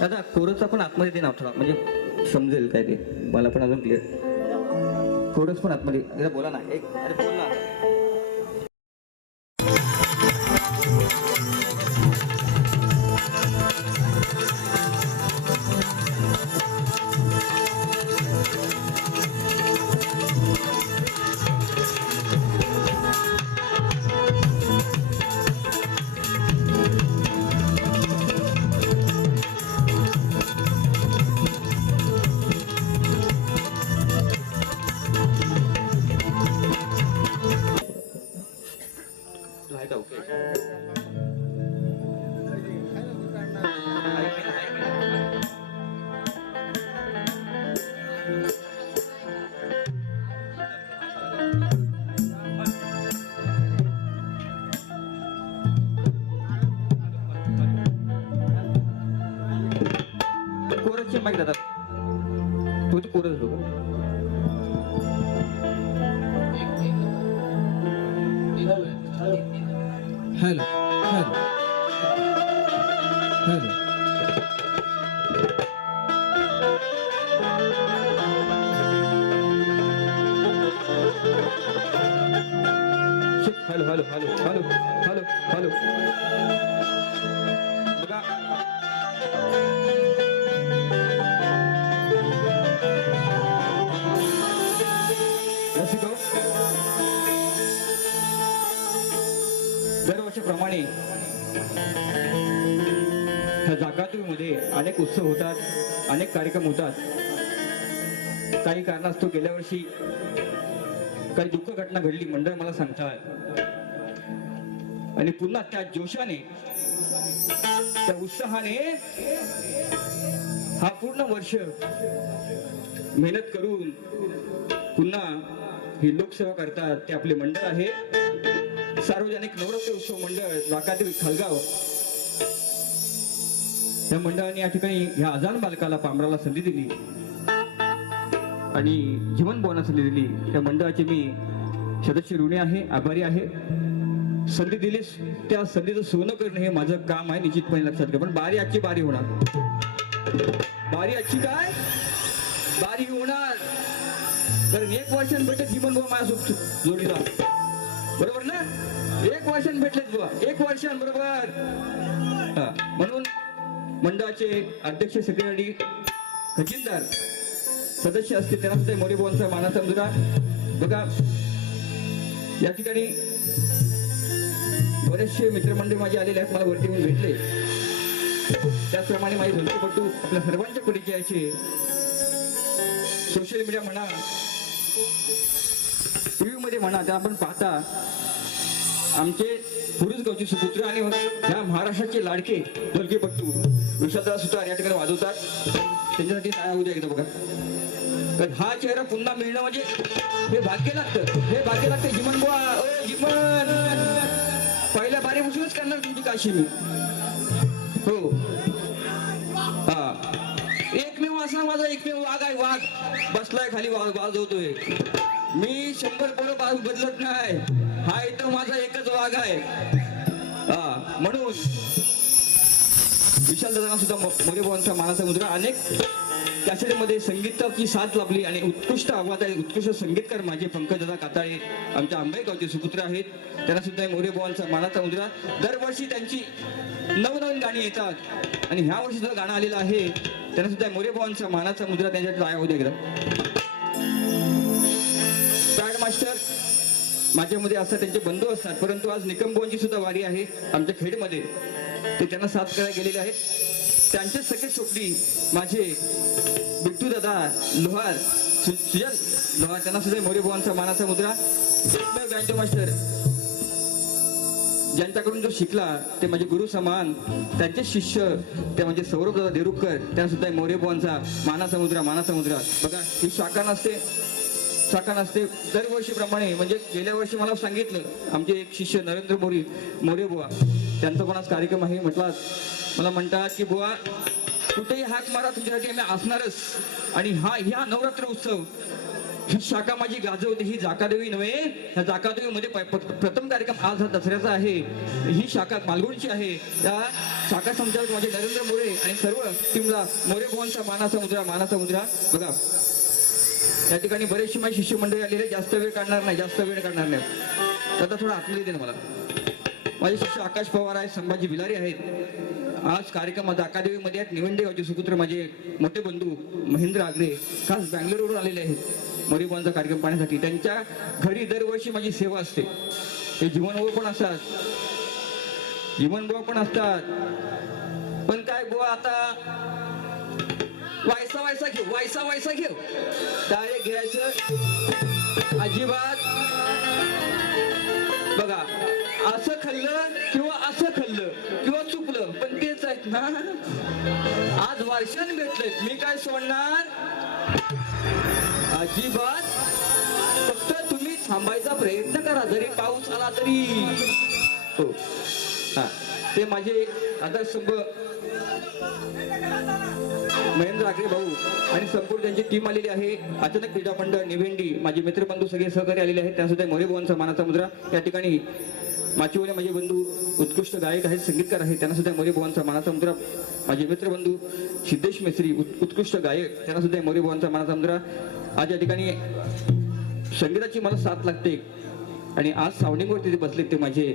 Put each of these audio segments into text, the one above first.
दादा कोरसचा पण आतमध्ये दे ना थोडा, म्हणजे समजेल काय ते मला पण अजून क्लिअर. कोरस पण आतमध्ये जरा बोला ना, एक अरे बोल ना. आहे का ओके? कोरसचे माहिती दादा, तू ते कोरस बघ. Hello hello hello. Hello hello hello hello hello hello बघा. रसिको, दरवर्षीप्रमाणे ह्या जागातूमध्ये अनेक उत्सव होतात, अनेक कार्यक्रम होतात. काही कारणास्तव गेल्या वर्षी काही दुःख घटना घडली, मंडळ मला सांगतात. आणि पुन्हा त्या जोशाने, त्या उत्साहाने हा पूर्ण वर्ष मेहनत करून पुन्हा ही लोकसेवा करतात. ते आपले मंडळ आहे सार्वजनिक नवरात्र उत्सव मंडळ राकातील खालगाव. त्या मंडळाने या ठिकाणी ह्या आजान बालकाला पामराला संधी दिली आणि जीवन बोवण्यास संधी दिली. त्या मंडळाचे मी सदस्य ऋणी आहे, आभारी आहे. संधी दिलीस त्या संधीचं सोनं करणं हे माझं काम आहे, निश्चितपणे लक्षात घ्या. पण बारी आजची बारी होणार, बारी आजची काय बारी होणार. कारण एक वर्षान भेटत जीवन बुवा माझ्यासोबत जोडीला, बरोबर ना? एक वर्षान भेटलेच बुवा, एक वर्षान, बरोबर. म्हणून मंडळाचे अध्यक्ष, सेक्रेटरी, खजिनदार, सदस्य असतील त्यांना सुद्धा मोरे बुवांचा मानाचा मुजरा. बघा या ठिकाणी बरेचसे मित्रमंडळी माझे आलेले आहेत, मला वरती येऊन भेटले. त्याचप्रमाणे माझे धोलकेपट्टू आपल्या सर्वांच्या परिचयाचे, सोशल मीडिया म्हणा, टीव्ही मध्ये म्हणा, त्या आपण पाहता आमचे पुरुषगावचे सुपुत्र आणि ह्या महाराष्ट्राचे लाडके धोलकेपट्टू विशालदादा सुतार या ठिकाणी वाजवतात. त्यांच्यासाठी काय होऊ द्या एकदा बघा. कारण हा चेहरा पुन्हा मिळणं म्हणजे हे भाग्य लागतं, हे भाग्य लागतं. जिमन बुवा, ओ जिमन, पहिल्या बारीपासूनच करणार तुमची काशी मी. हो, हा, एकमेव असा माझा एकमेव वाघ आहे, वाघ बसलाय खाली, वाजवतोय. मी 100 पोरं बाजू बदलत नाही, हा इथं माझा एकच वाघ आहे. हा, म्हणून विशाल दादांना सुद्धा मोरे बुवांचा मानाचा मुद्रा. अनेक कॅसेटमध्ये संगीताची साथ लाभली आणि उत्कृष्ट आवाज आहे, उत्कृष्ट संगीतकार माझे पंकजदादा काताळे आमच्या आंबेगावचे सुपुत्र आहेत. त्यांना सुद्धा मोरे बुवांचा मानाचा मुद्रा. दरवर्षी त्यांची नवनवीन गाणी येतात आणि ह्या वर्षी सुद्धा गाणं आलेलं आहे, त्यांना सुद्धा मोरे बुवांचा मानाचा मुद्रा. त्यांच्यात जाया होऊ द्या एकदा. पॅड मास्टर माझ्यामध्ये असतात, त्यांचे बंधू असतात, परंतु आज निकम बुवांची सुद्धा वारी आहे आमच्या खेडमध्ये, ते त्यांना साथ करायला गेलेले आहेत. त्यांचे सगळे सोपडी माझे बिट्टू दादा लोहार, सुजल लोहार, त्यांना सुद्धा मोरे बुवांचा मानाचा मुद्रा. बँजो मास्टर ज्यांच्याकडून जो शिकला ते माझे गुरु समान, त्यांचे शिष्य ते म्हणजे सौरभ दादा देरुककर, त्यांना सुद्धा मोरे बुवांचा मानाचा मुद्रा, मानाचा मुद्रा. बघा ही शाखा नसते, शाखा नसते. दरवर्षीप्रमाणे म्हणजे गेल्या वर्षी मला सांगितलं आमचे एक शिष्य नरेंद्र मोरे बुवा, त्यांचा पण आज कार्यक्रम आहे. म्हटलं मला म्हणतात की बुवा कुठेही हाक मारा, तुमच्यासाठी आम्ही असणारच. आणि ह्या नवरात्र उत्सव ही शाखा माझी गाजवते, ही जाकादेवी नव्हे. या जाकादेवीमध्ये प्रथम कार्यक्रम आज हा दसऱ्याचा आहे. ही शाखा मालगुणची आहे. त्या शाखा संचालक माझे नरेंद्र मोरे आणि सर्व टीमला मोरे भुवनचा मानाचा मुद्रा बघा. या ठिकाणी बरेचशी माझी शिष्यमंडळी आलेले, जास्त वेळ काढणार नाही. आता थोडा आतमध्ये दे ना मला. माझे शिष्य आकाश पवार आहेत, संभाजी बिलारी आहेत. आज कार्यक्रमात जाकादेवीमध्ये आहेत. निवंडे गावचे सुपुत्र माझे मोठे बंधू महेंद्र आगरे खास बँगलोरवरून आलेले आहेत मोरीबांचा कार्यक्रम पाहण्यासाठी. त्यांच्या घरी दरवर्षी माझी सेवा असते. ते जीवनभाऊ पण असतात. पण काय बुवा, आता वायसा घेऊ डायरेक्ट घ्यायचं अजिबात. बघा, असं खाल्लं किंवा चुकलं पण तेच आहेत ना. आज वर्षान भेटलेत, मी काय सोडणार अजिबात. फक्त तुम्ही थांबायचा प्रयत्न करा, जरी पाऊस आला तरी. हो हा, ते माझे आदर्शस्तंभ महेंद्र आगरे भाऊ आणि संपूर्ण त्यांची टीम आलेली आहे. अचानक क्रीडा मंडळ निवेंडी माझे मित्रबंधू सगळे सहकारी आलेले आहेत. त्यासुद्धा मोरे भुवनचा मानाचा मुद्रा. या ठिकाणी माचीवाले माझे बंधू उत्कृष्ट गायक आहेत, संगीतकार आहेत, त्यांना सुद्धा मोरे भुवनचा मानाचा मुद्रा. माझे मित्रबंधू सिद्धेश मेस्त्री उत्कृष्ट गायक, त्यांना सुद्धा मोरे भुवनचा मानाचा मुद्रा. आज या ठिकाणी संगीताची मला साथ लागते आणि आज सावणीवरती ते बसले ते माझे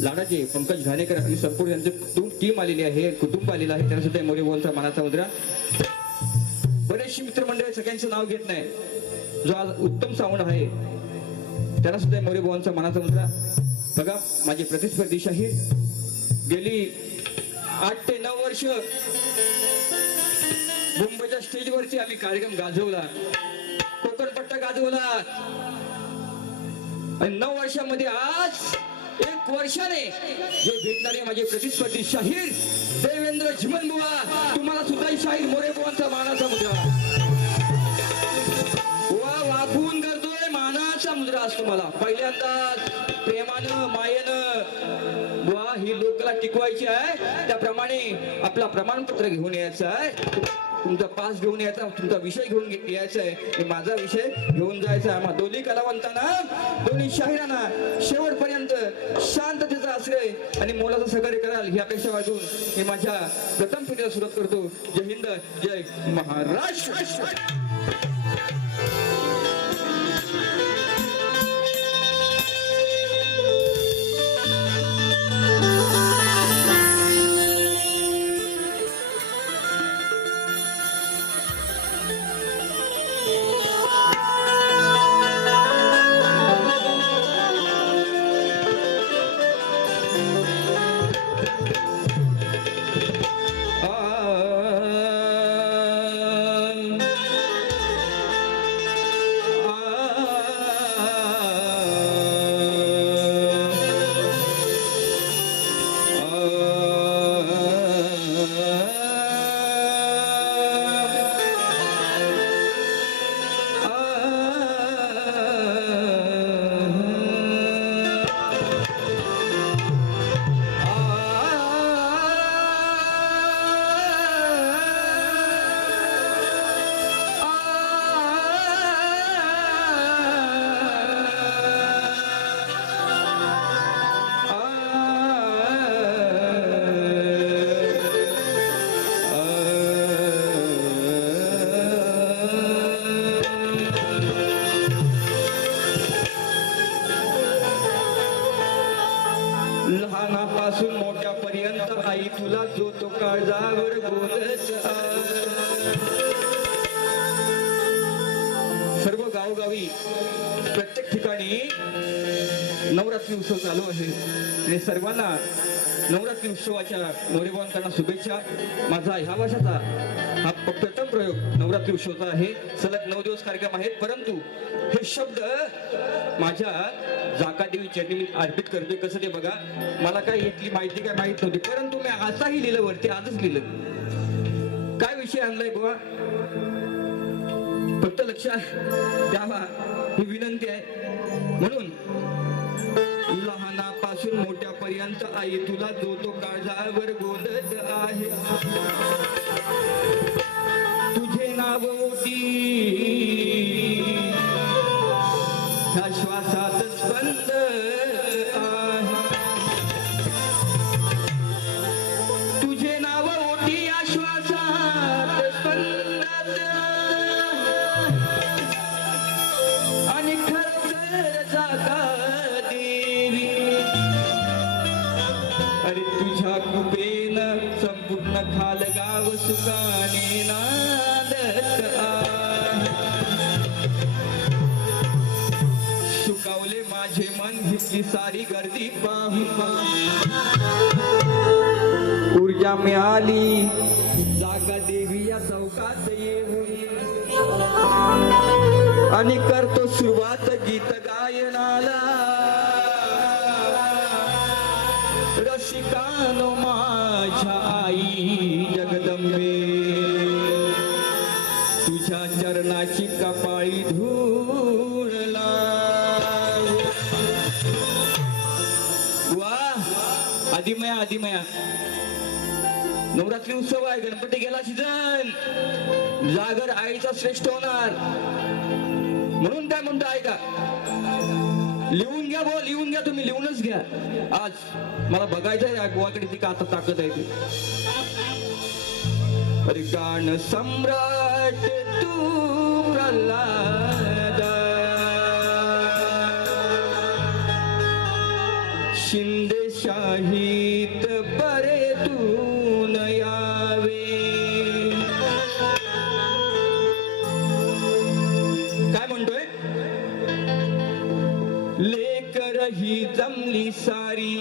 लाडाचे पंकज घाणेकर आणि संपूर्ण त्यांचे टीम आलेली आहे, कुटुंब आलेलं आहे, त्यांना सुद्धा मोरे भुवनचा मानाचा मुद्रा. बरेचशी मित्रमंडळी सगळ्यांचं नाव घेत नाही. जो आज उत्तम सावंड आहे त्यांना सुद्धा मोरे भुवनचा मानाचा मुद्रा. बघा, माझे प्रतिस्पर्धी शाहीर गेली 8 ते 9 वर्ष मुंबईच्या स्टेजवरती आम्ही कार्यक्रम गाजवला, कोकणपट्टा गाजवला आणि 9 वर्षामध्ये आज 1 वर्षाने जे भेटणारे माझे प्रतिस्पर्धी शाहीर देवेंद्र चिमनबुवा, तुम्हाला सुद्धा शाहीर मोरे भुवनचा मानाचा मुद्रा. वाकून करतोय मानाचा मुद्रा असतो मला. पहिल्यांदा प्रेमानं मायेनं बुवा ही लोकला टिकवायची आहे, त्याप्रमाणे आपला प्रमाणपत्र घेऊन यायचं आहे, तुमचा पास घेऊन यायचा, तुमचा विषय घेऊन यायचा आहे, माझा विषय घेऊन जायचा. आम्हा दोन्ही कलावंतांना, दोन्ही शाहिरांना शेवटपर्यंत शांततेचा आश्रय आणि मोलाचं सहकार्य कराल ही अपेक्षा वाटून मी माझ्या प्रथम पिढीला सुरुवात करतो. जय हिंद, जय महाराष्ट्र. लहानापासून मोठ्यापर्यंत आई तुला जो तो काळजावर बोलत. सर्व गावोगावी प्रत्येक ठिकाणी नवरात्री उत्सव चालू आहे आणि सर्वांना नवरात्री उत्सवाच्या मोरेबांकांना शुभेच्छा. माझा ह्या वर्षाचा हा प्रथम प्रयोग नवरात्री उत्सवाचा आहे. सलग 9 दिवस कार्यक्रम आहेत, परंतु हे शब्द माझ्या जाकादेवी चरणी मी अर्पित करतोय. कसं ते बघा, मला काय यातली माहिती काय माहित नव्हती, परंतु मी आताही लिहिलं, वरती आजच लिहिलं. काय विषय आणलाय बुवा, फक्त लक्षात द्यावा ही विनंती आहे. म्हणून लहानापासून मोठ्यापर्यंत आई तुला जो तो काळजावर बोलत आहे, तुझे नाव ओटी पूर्ण खालगाव सुखाने नांदत सुकावले माझे मन घेतली सारी गर्दी पाहून ऊर्जा मिळाली जागा देवी या चौकात येऊन आणि करतो सुरुवात गीत गायनाला रसिकानो माझ्या आई जगदंबे तुझ्या चरणाची कपाळी धूळला वा आदिमया आदिमया नवरात्री उत्सव आहे गणपती गेला सीझन जागर आईचा श्रेष्ठ होणार म्हणून काय म्हणतो ऐका लिहून घ्या भाऊ लिहून घ्या तुम्ही लिहूनच घ्या आज मला बघायचं आहे गोवाकडे ती का आता ताकद आहे ती अरे गाण सम्राट तू प्रल्हाद शिंदे शाहीत बरे तू न यावे काय म्हणतोय लेकर ही जमली सारी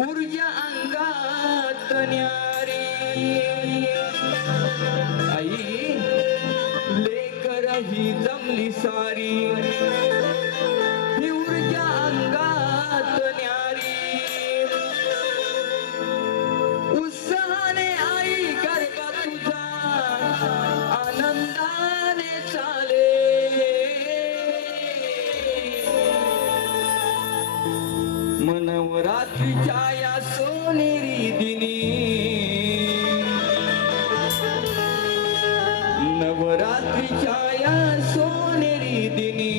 ऊर्जा अंगात न्यारी आई लेकर ही जमली सारी ही ऊर्जा अंगात न्यारी उत्साहाने आई गरबा तुझा आनंदाने चाले मनवरात्रीच्या या सोनेरी दिनी नवरात्रीच्या या सोनेरी दिनी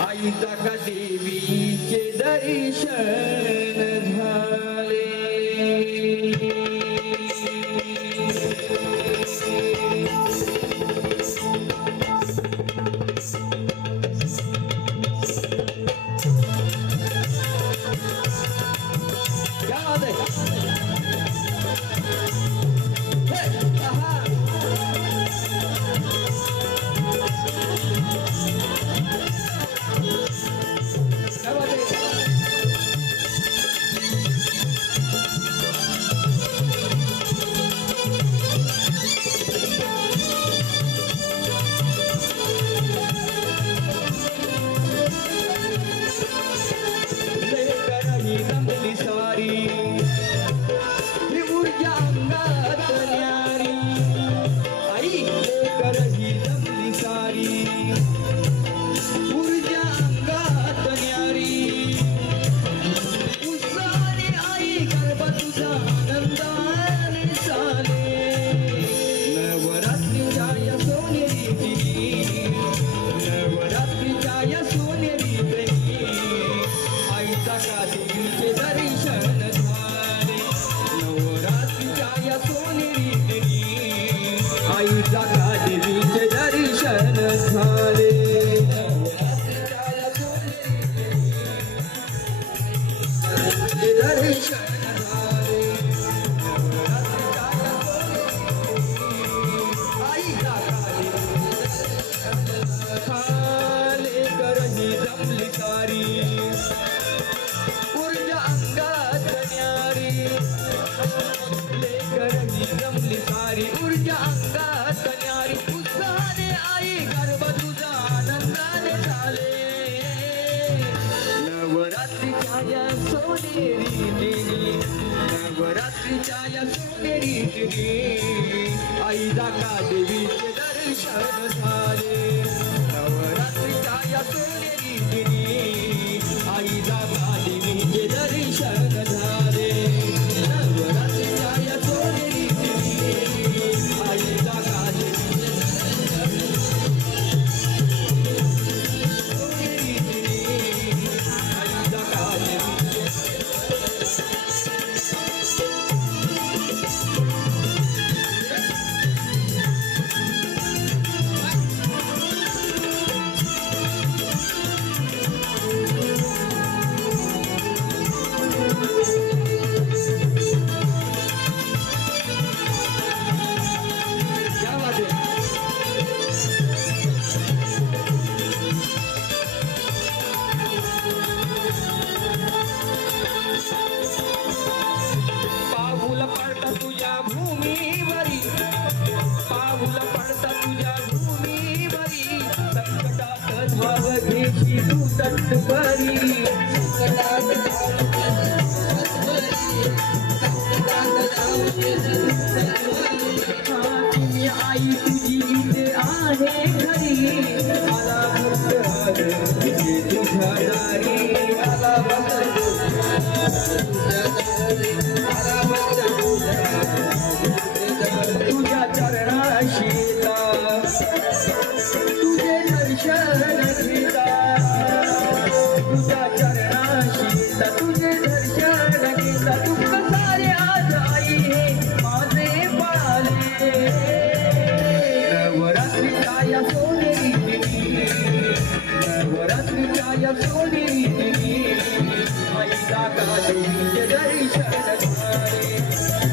आई जागा देवीचे दर्शन झाले नवरात्रीच्या या सोनेरी दिनी आई जागा देवीचे दर्शन झाले नवरात्रीच्या या सोनेरी दिनी आई जागा देवीचे दर्शन झाले नवरात्रीच्या या सोनेरी दिनी आई जागा देवीचे सोनेरी दिनी आई जागा देवीचे तुझ्या चरणाशी तुझे दर्शन घेता तुझ्या चरणाशी तुझे दर्शन घेता दुःख सारे आज आई हे माझे पाले नवरात्रीच्या या सोनेरी दिनी नवरात्रीच्या या सोनेरी दिनी आईला का देवीचे दर्शन झाले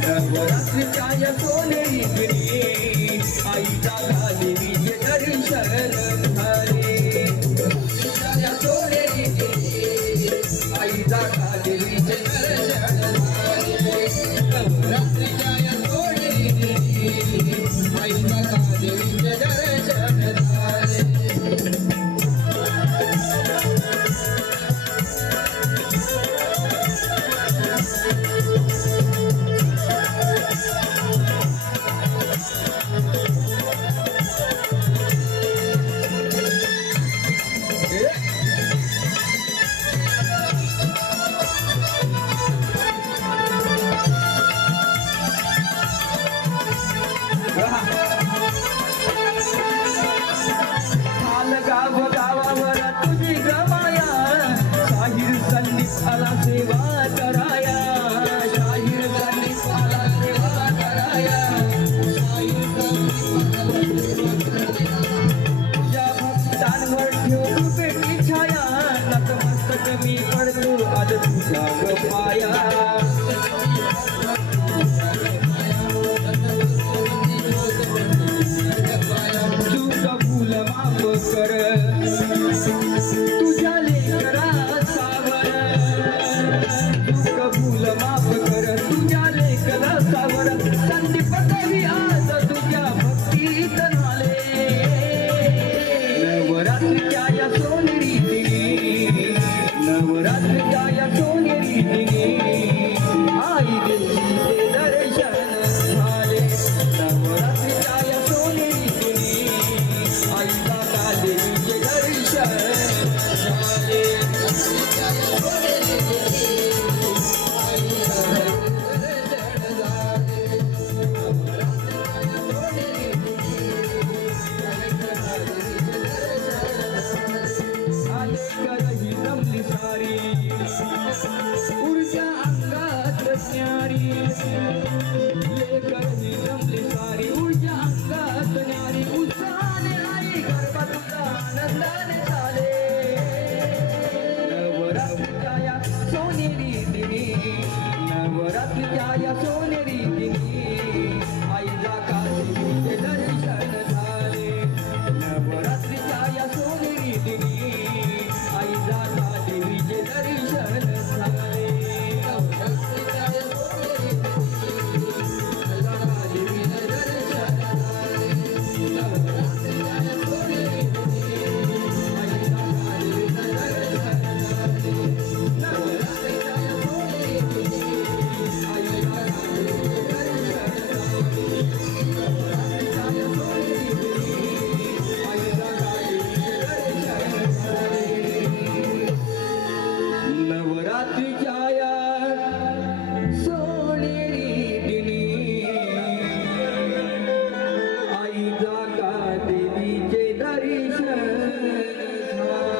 नवरात्रीच्या या सोनेरी दिनी आईला का देवीचे दर्शन झाले या सोनेरी दिनी आईला का देवीचे दर्शन झाले नवरात्रीच्या या सोनेरी दिनी आईला का देवीचे दर्शन झाले गावावर तुझी गमाया शाहीर संदीप आला सेवा कराया शाहीर संदीप आला सेवा कराया तुझ्या भक्तांवर ठेवू पेटी छाया नतमस्तक मी पडतो आज तुझ्या गपाया कर तुझ्या लेकरा सावर तू कबूल माफ कर तुझ्या लेकरा सावर संदीप कवी आज तुझ्या भक्तीत झाले नवरात्रीच्या या सोनेरी दिनी नवरात्रीच्या या सोनेरी दिनी आई देवीचे दर्शन झाले नवरात्रीच्या या सोनेरी दिनी आईला देवीचे दर्शन झाले करही जमली सारी ऊर्जा अंगात न्यारी करही जमली सारी ऊर्जा अंगात न्यारी उत्साहाने आई गरबा तुझा आनंदाने चाले नवरात्रीच्या या सोनेरी दिनी नवरात्रीच्या या सोनेरी दिनी आईला का देवीचे दर्शन झाले नवरात्रीच्या या सोनेरी दिनी आईला का देवीचे दर्शन झाले नवरात्रीच्या या सोनेरी दिनी आईला का देवीचे दर्शन झाले नवरात्रीच्या या सोनेरी दिनी आईला का देवीचे दर्शन झाले नवरात्रीच्या या सोनेरी दिनी आईला का देवीचे दर्शन झाले नवरात्रीच्या या सोनेरी दिनी आईला का देवीचे दर्शन झाले नवरात्रीच्या या सोनेरी दिनी आईला का देवीचे दर्शन झाले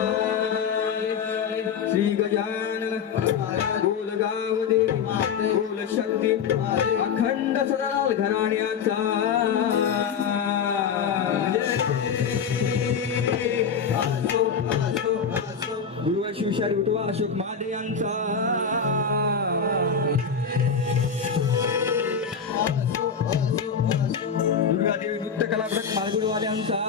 श्री गजानन बोल गाव देवी बोल शक्ती अखंड सदाल घराण्याचा गुरुवर शिवशारी विठोबा अशोक महादेव यांचा दुर्गादेवी नृत्य कलाप्रक मालगुडवाल्यांचा